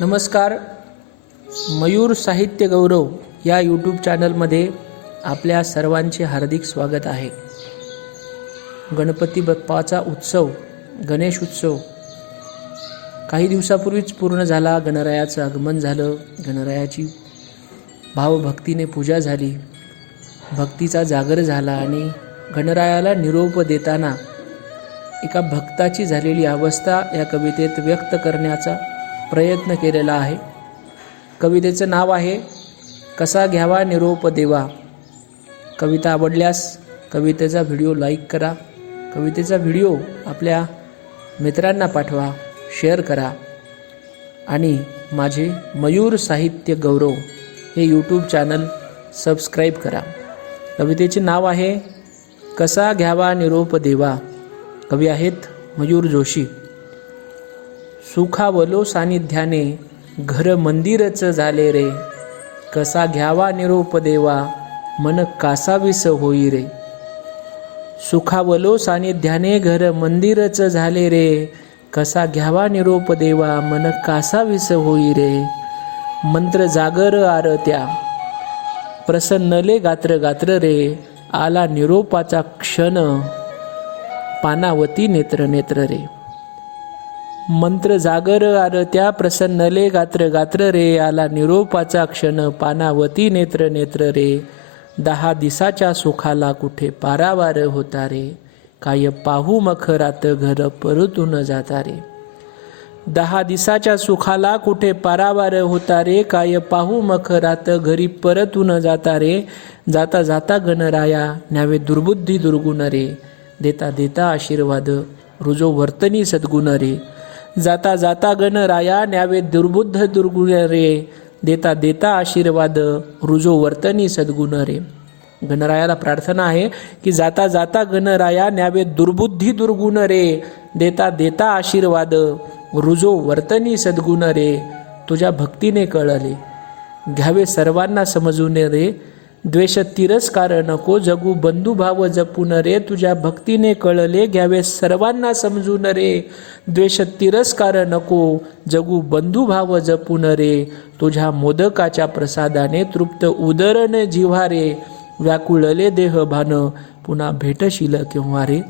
नमस्कार. मयूर साहित्य गौरव या यूट्यूब चॅनलमध्ये आपल्या सर्वांचे हार्दिक स्वागत आहे. गणपती बाप्पाचा उत्सव गणेश उत्सव. काही दिवसापूर्वीच पूर्ण झाला गणरायाचं आगमन झालं गणरायाची भावभक्तीने पूजा झाली. भक्तीचा जागर झाला आणि गणरायाला निरोप देताना एका भक्ताची झालेली अवस्था या कवितेत व्यक्त करण्याचा प्रयत्न केलेला आहे. कवितेचं नाव आहे कसा घ्यावा निरोप देवा. कविता आवडल्यास कवितेचा व्हिडिओ लाईक करा. कवितेचा व्हिडिओ आपल्या मित्रांना पाठवा शेअर करा. आणि माझे मयूर साहित्य गौरव हे यूट्यूब चॅनल सबस्क्राईब करा. कवितेचे नाव आहे कसा घ्यावा निरोप देवा. कवी आहेत मयूर जोशी. सुखावलो सानिध्याने घर मंदिरच झाले रे. कसा घ्यावा निरोप देवा मन कासावीस होई रे. सुखावलो सानिध्याने घर मंदिरच झाले रे. कसा घ्यावा निरोप देवा मन कासावीस होई रे. मंत्र जागर आरत्या. प्रसन्नले गात्र गात्र रे आला निरोपाचा क्षण. पानावती नेत्र नेत्र रे. मंत्र जागर आर त्या प्रसन्नले गात्र गात्र रे आला निरोपाचा क्षण पानावती नेत्र नेत्र रे. दहा दिसाच्या सुखाला कुठे पारावार होता रे? काय पाहू मखरात घर परतून जाता रे. दहा दिसाच्या सुखाला कुठे पारावार होता रे? काय पाहू मखरात घरी परतून जाता रे. जाता जाता गणराया न्यावे दुर्बुद्धी दुर्गुण रे. देता देता आशीर्वाद रुजो वर्तनी सद्गुण रे. जाता जाता गणराया न्यावे दुर्बुद्ध दुर्गुण रे. देता देता आशीर्वाद रुजो वर्तनी सद्गुण रे. गणरायाला प्रार्थना आहे की जाता जाता गणराया न्यावे दुर्बुद्धी दुर्गुण रे. देता देता आशीर्वाद रुजो वर्तनी सद्गुण रे. तुझ्या भक्तीने कळले. घ्यावे सर्वांना समजून रे. द्वेष तिरस्कार नको जगू बंधुभाव जपून रे तुझ्या भक्तीने कळले घ्यावे सर्वांना समजून रे. द्वेष तिरस्कार नको जगू बंधुभाव जपून रे तुझ्या मोदकाच्या प्रसादाने तृप्त उदरण जिव्हा रे. व्याकुळले देह भान पुन्हा भेटशील केव्हा रे.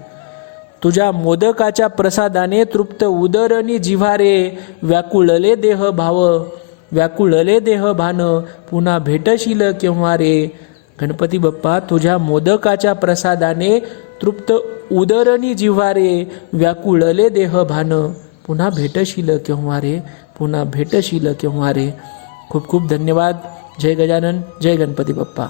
तुझ्या मोदकाच्या प्रसादाने तृप्त उदरनी जिव्हारे व्याकुळले देह भाव व्याकुळले देह भान पुन्हा भेटशील केव्हा रे. गणपती बाप्पा तुझ्या मोदकाच्या प्रसादाने तृप्त उदरनी जिव्हारे व्याकुळले देह भान. पुन्हा भेटशील केव्हा रे पुन्हा भेटशील केव्हा रे खूप खूप धन्यवाद. जय गजानन जय गणपती बाप्पा.